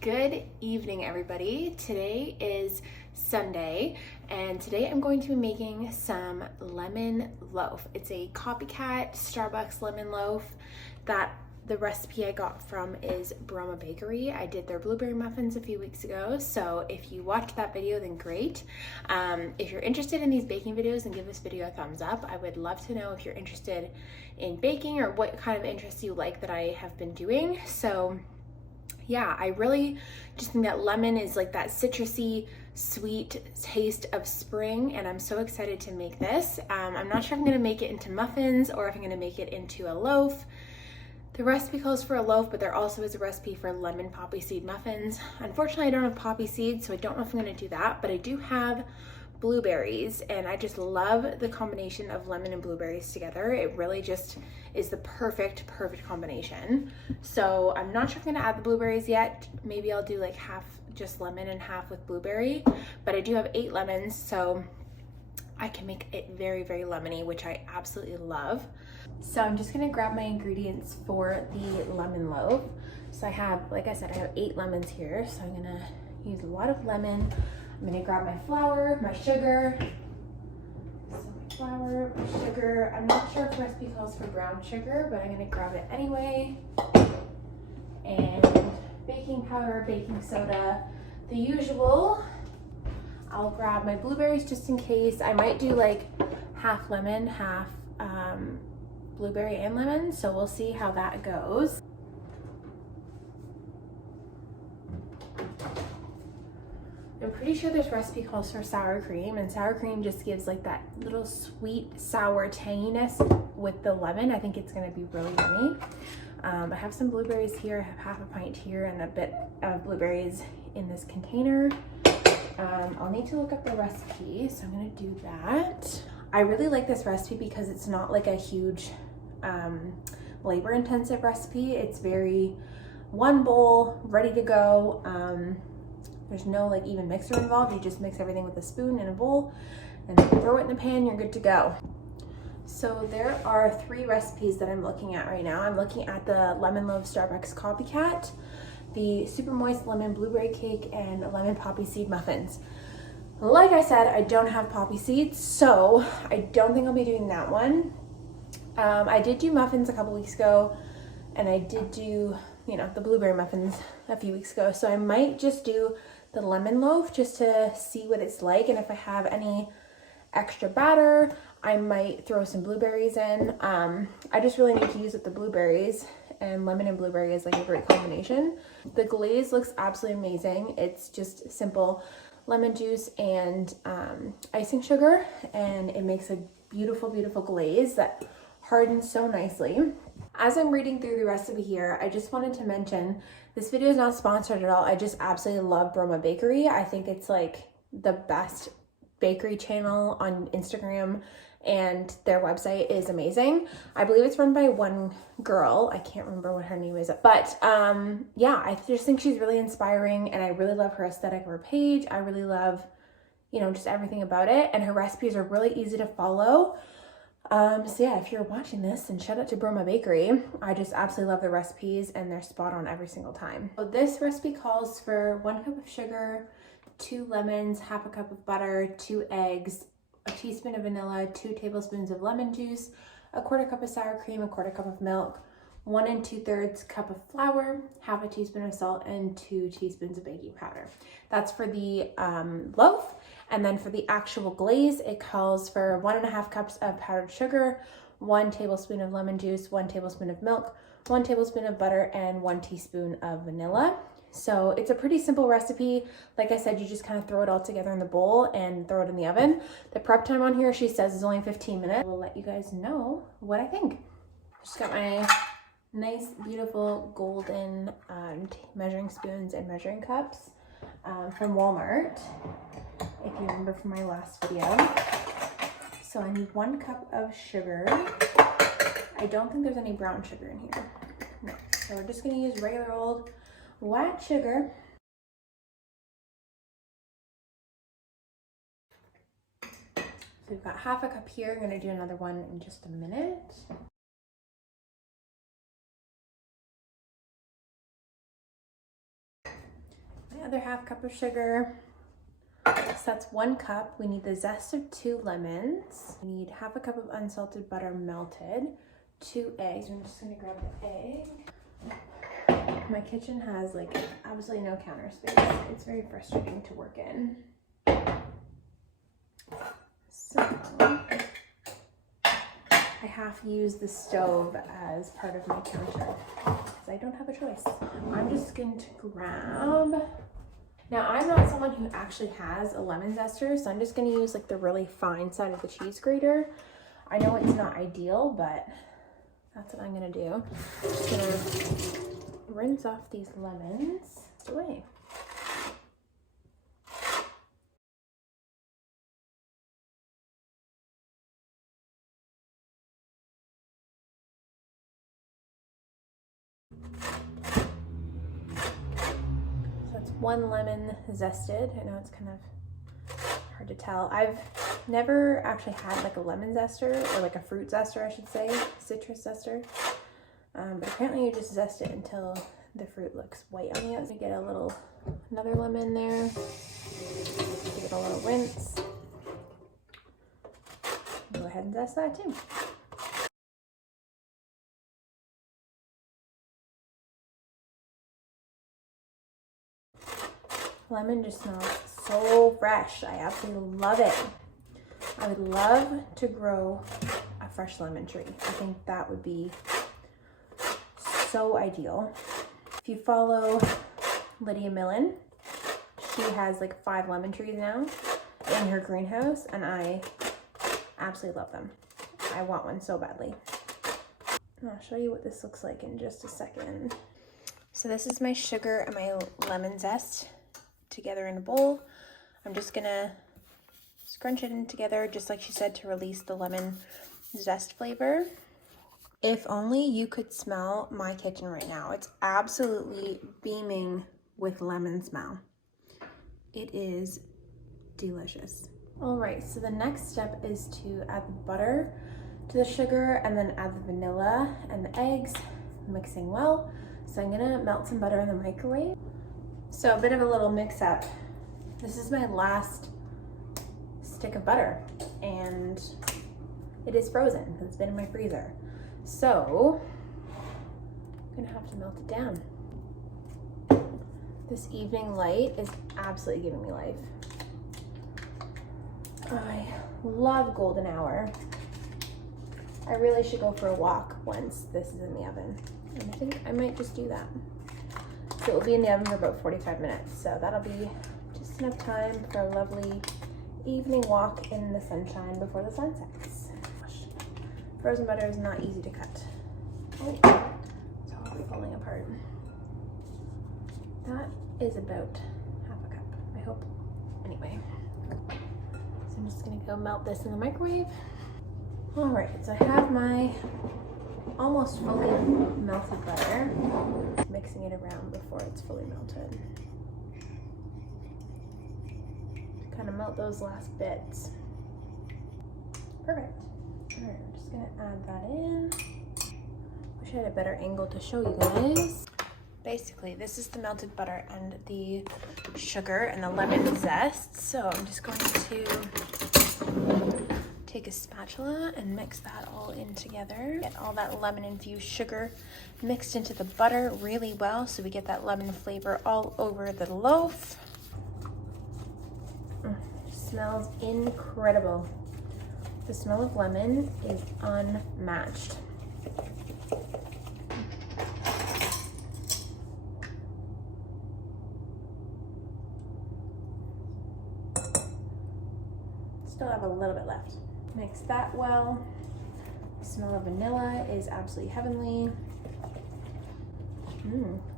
Good evening, everybody. Today is Sunday, and today I'm going to be making some lemon loaf. It's a copycat Starbucks lemon loaf that the recipe I got from is Broma Bakery. I did their blueberry muffins a few weeks ago, so if you watched that video, then great. If you're interested in these baking videos, then give this video a thumbs up. I would love to know if you're interested in baking or what kind of interests you like that I have been doing. So yeah, I really just think that lemon is like that citrusy, sweet taste of spring, and I'm so excited to make this. I'm not sure if I'm gonna make it into muffins or if I'm gonna make it into a loaf. The recipe calls for a loaf, but there also is a recipe for lemon poppy seed muffins. Unfortunately, I don't have poppy seeds, so I don't know if I'm gonna do that, but I do have blueberries, and I just love the combination of lemon and blueberries together. It really just is the perfect combination. So I'm not sure if I'm gonna add the blueberries yet. Maybe I'll do like half just lemon and half with blueberry, but I do have 8 lemons, so I can make it very lemony, which I absolutely love. So I'm just gonna grab my ingredients for the lemon loaf. So I have, like I said, I have 8 lemons here, so I'm gonna use a lot of lemon. I'm gonna grab my flour, my sugar. So my flour, my sugar. I'm not sure if the recipe calls for brown sugar, but I'm gonna grab it anyway. And baking powder, baking soda, the usual. I'll grab my blueberries just in case. I might do like half lemon, half blueberry and lemon, so we'll see how that goes. I'm pretty sure this recipe calls for sour cream, and sour cream just gives like that little sweet, sour tanginess with the lemon. I think it's gonna be really yummy. I have some blueberries here. I have half a pint here and a bit of blueberries in this container. I'll need to look up the recipe, so I'm gonna do that. I really like this recipe because it's not like a huge labor-intensive recipe. It's very one bowl, ready to go. There's no like even mixer involved. You just mix everything with a spoon in a bowl and throw it in the pan, you're good to go. So there are 3 recipes that I'm looking at right now. I'm looking at the Lemon Loaf Starbucks Copycat, the Super Moist Lemon Blueberry Cake, and Lemon Poppy Seed Muffins. Like I said, I don't have poppy seeds, so I don't think I'll be doing that one. I did do muffins a couple weeks ago, and I did do, you know, the blueberry muffins a few weeks ago, so I might just do the lemon loaf just to see what it's like, and if I have any extra batter, I might throw some blueberries in. I just really need to use up the blueberries, and lemon and blueberry is like a great combination. The glaze looks absolutely amazing. It's just simple lemon juice and icing sugar, and it makes a beautiful glaze that hardens so nicely. As I'm reading through the recipe here, I just wanted to mention this video is not sponsored at all. I just absolutely love Broma Bakery. I think it's like the best bakery channel on Instagram, and their website is amazing. I believe it's run by one girl. I can't remember what her name is, but yeah, I just think she's really inspiring, and I really love her aesthetic of her page. I really love, you know, just everything about it, and her recipes are really easy to follow. So yeah, if you're watching this, then shout out to Broma Bakery. I just absolutely love their recipes, and they're spot on every single time. So this recipe calls for 1 cup of sugar, 2 lemons, half a cup of butter, 2 eggs, a teaspoon of vanilla, 2 tablespoons of lemon juice, a 1/4 cup of sour cream, a 1/4 cup of milk, 1 2/3 cup of flour, half a teaspoon of salt, and 2 teaspoons of baking powder. That's for the loaf. And then for the actual glaze, it calls for 1 1/2 cups of powdered sugar, 1 tablespoon of lemon juice, 1 tablespoon of milk, 1 tablespoon of butter, and 1 teaspoon of vanilla. So it's a pretty simple recipe. Like I said, you just kind of throw it all together in the bowl and throw it in the oven. The prep time on here, she says, is only 15 minutes. We'll let you guys know what I think. Just got my nice, beautiful golden measuring spoons and measuring cups from Walmart, if you remember from my last video. So I need 1 cup of sugar. I don't think there's any brown sugar in here. No, so we're just gonna use regular old white sugar. So we've got half a cup here. I'm gonna do another one in just a minute. The other half cup of sugar. So that's 1 cup. We need the zest of 2 lemons. We need half a cup of unsalted butter melted, 2 eggs. I'm just gonna grab the egg. My kitchen has like absolutely no counter space. It's very frustrating to work in. So I have to use the stove as part of my counter because I don't have a choice. I'm just going to grab, now I'm not someone who actually has a lemon zester, so I'm just going to use like the really fine side of the cheese grater. I know it's not ideal, but that's what I'm going to do. I'm just going to rinse off these lemons away. So that's 1 lemon zested. I know it's kind of hard to tell. I've never actually had like a lemon zester, or like a fruit zester I should say, citrus zester. But apparently you just zest it until the fruit looks white on the outside. Get another lemon there. Give it a little rinse. Go ahead and zest that too. Lemon just smells so fresh. I absolutely love it. I would love to grow a fresh lemon tree. I think that would be so ideal. If you follow Lydia Millen, she has like 5 lemon trees now in her greenhouse, and I absolutely love them. I want one so badly. And I'll show you what this looks like in just a second. So this is my sugar and my lemon zest together in a bowl. I'm just gonna scrunch it in together, just like she said, to release the lemon zest flavor. If only you could smell my kitchen right now. It's absolutely beaming with lemon smell. It is delicious. All right, so the next step is to add the butter to the sugar and then add the vanilla and the eggs, mixing well. So I'm gonna melt some butter in the microwave. So a bit of a little mix up. This is my last stick of butter and it is frozen. It's been in my freezer. So I'm gonna have to melt it down. This evening light is absolutely giving me life. I love golden hour. I really should go for a walk once this is in the oven. And I think I might just do that. So it will be in the oven for about 45 minutes. So that'll be just enough time for a lovely evening walk in the sunshine before the sun sets. Frozen butter is not easy to cut. Oh, it's already falling apart. That is about half a cup, I hope. Anyway, so I'm just gonna go melt this in the microwave. All right, so I have my almost fully melted butter. Mixing it around before it's fully melted. Kind of melt those last bits. Perfect. All right, I'm just gonna add that in. Wish I had a better angle to show you guys. Basically, this is the melted butter and the sugar and the lemon zest. So I'm just going to take a spatula and mix that all in together. Get all that lemon infused sugar mixed into the butter really well so we get that lemon flavor all over the loaf. Smells incredible. The smell of lemon is unmatched. Still have a little bit left. Mix that well. The smell of vanilla is absolutely heavenly.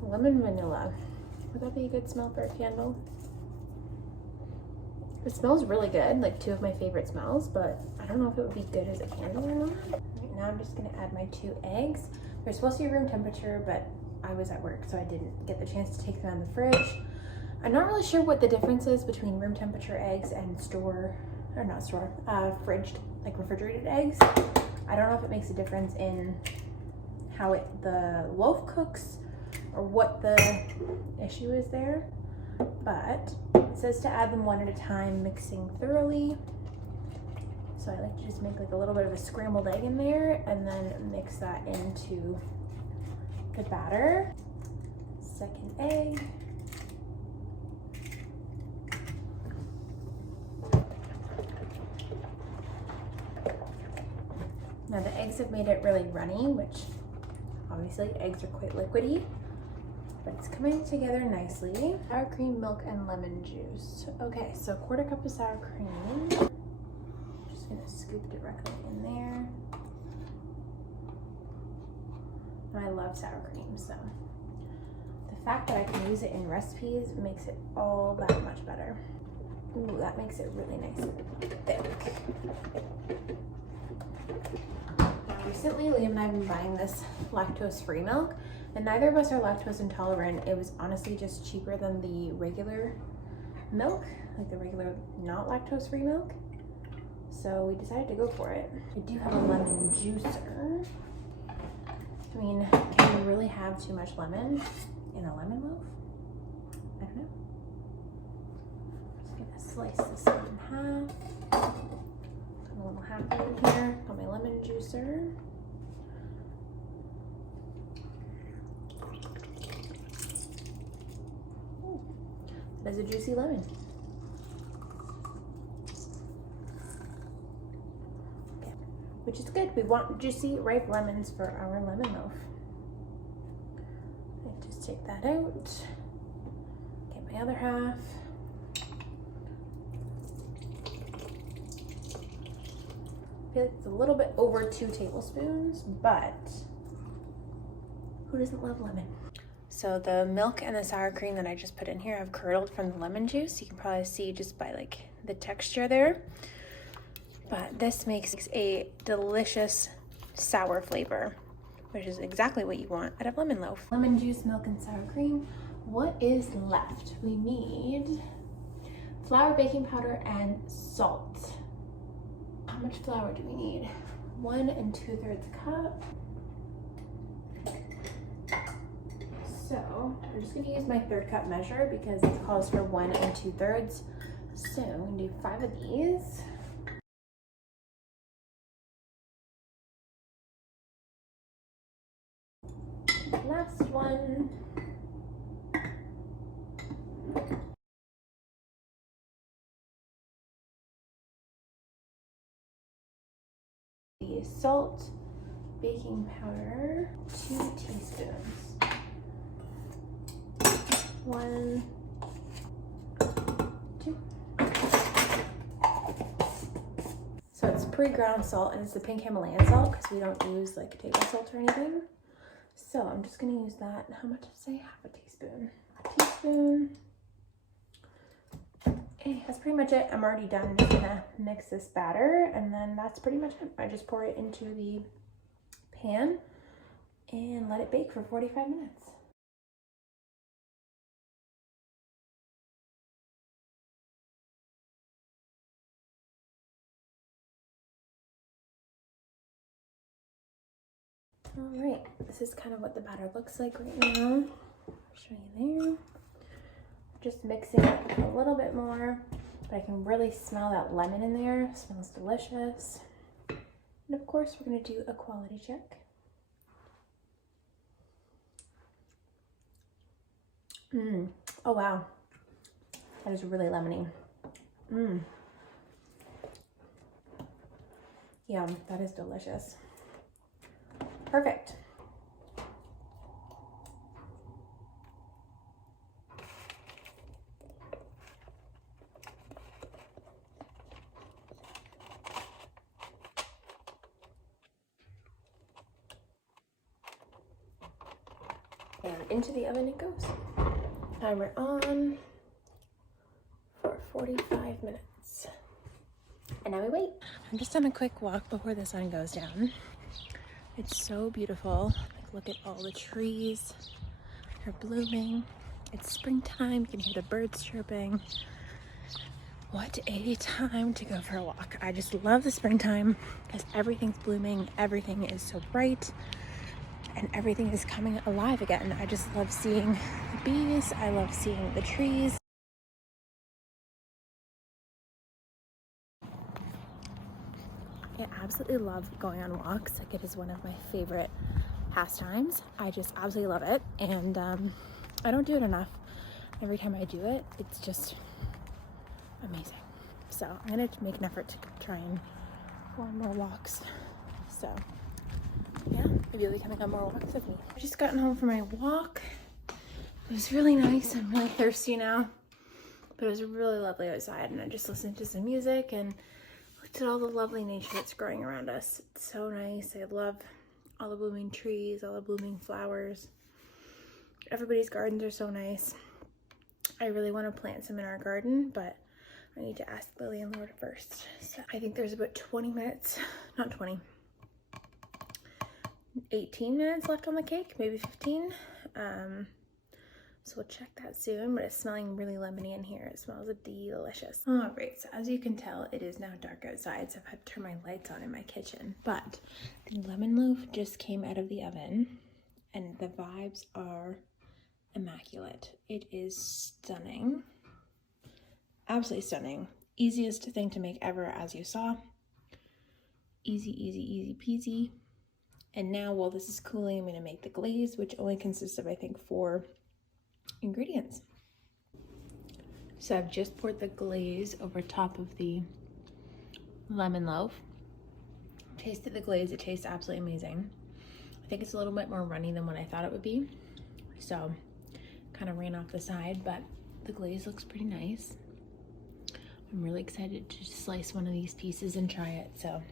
Lemon vanilla. Would that be a good smell for a candle? It smells really good, like 2 of my favorite smells, but I don't know if it would be good as a candle or not. Right now I'm just gonna add my 2 eggs. They're supposed to be room temperature, but I was at work, so I didn't get the chance to take them out of the fridge. I'm not really sure what the difference is between room temperature eggs and fridged, like refrigerated eggs. I don't know if it makes a difference in how the loaf cooks or what the issue is there. but it says to add them one at a time, mixing thoroughly. So I like to just make like a little bit of a scrambled egg in there and then mix that into the batter. Second egg. Now the eggs have made it really runny, which obviously eggs are quite liquidy, but it's coming together nicely. Sour cream, milk, and lemon juice. Okay, so 1/4 cup of sour cream. Just gonna scoop directly in there. I love sour cream, so the fact that I can use it in recipes makes it all that much better. Ooh, that makes it really nice and thick. Recently, Liam and I have been buying this lactose-free milk, and neither of us are lactose intolerant. It was honestly just cheaper than the regular milk, like the regular not lactose-free milk. So we decided to go for it. I do have a lemon juicer. I mean, can you really have too much lemon in a lemon loaf? I don't know. Just gonna slice this one in half. Put a little half in here. Got my lemon juicer. Ooh, that is a juicy lemon. Which is good. We want juicy, ripe lemons for our lemon loaf. I just take that out. Get my other half. I feel like it's a little bit over 2 tablespoons, but who doesn't love lemon? So the milk and the sour cream that I just put in here have curdled from the lemon juice. You can probably see just by like the texture there. But this makes a delicious sour flavor, which is exactly what you want out of lemon loaf. Lemon juice, milk, and sour cream. What is left? We need flour, baking powder, and salt. How much flour do we need? 1 2/3 cup. So I'm just gonna use my 1/3 cup measure because it calls for 1 2/3. So I'm gonna do 5 of these. Last one. The salt, baking powder, 2 teaspoons. 1, 2. So it's pre-ground salt, and it's the pink Himalayan salt because we don't use like table salt or anything. So I'm just gonna use that. How much did I say? Half a teaspoon. A teaspoon. Okay, that's pretty much it. I'm already done. I'm just gonna mix this batter, and then that's pretty much it. I just pour it into the pan and let it bake for 45 minutes. All right, this is kind of what the batter looks like right now. I'll show you there. Just mixing it a little bit more, but I can really smell that lemon in there. It smells delicious. And of course, we're gonna do a quality check. Oh wow, that is really lemony. Yum, that is delicious. Perfect. And into the oven it goes. Timer on for 45 minutes. And now we wait. I'm just on a quick walk before the sun goes down. It's so beautiful. Like, look at all the trees. They're blooming. It's springtime. You can hear the birds chirping. What a time to go for a walk. I just love the springtime because everything's blooming. Everything is so bright and everything is coming alive again. I just love seeing the bees. I love seeing the trees. absolutely love going on walks. Like, it is one of my favorite pastimes. I just absolutely love it, and I don't do it enough. Every time I do it, it's just amazing. So I'm gonna make an effort to try and go on more walks. So yeah, maybe you'll be coming on more walks with me. I've just gotten home from my walk. It was really nice. I'm really thirsty now, but it was really lovely outside, and I just listened to some music and looked at all the lovely nature that's growing around us. It's so nice. I love all the blooming trees, all the blooming flowers. Everybody's gardens are so nice. I really want to plant some in our garden, but I need to ask the landlord first. So I think there's about 20 minutes, not 20, 18 minutes left on the cake, maybe 15. So we'll check that soon, but it's smelling really lemony in here. It smells delicious. All right, so as you can tell, it is now dark outside, so I've had to turn my lights on in my kitchen. But the lemon loaf just came out of the oven, and the vibes are immaculate. It is stunning. Absolutely stunning. Easiest thing to make ever, as you saw. Easy, easy, easy peasy. And now, while this is cooling, I'm going to make the glaze, which only consists of, I think, 4 ingredients. So I've just poured the glaze over top of the lemon loaf. Tasted the glaze. It tastes absolutely amazing. I think it's a little bit more runny than what I thought it would be. So kind of ran off the side, but the glaze looks pretty nice. I'm really excited to slice one of these pieces and try it. So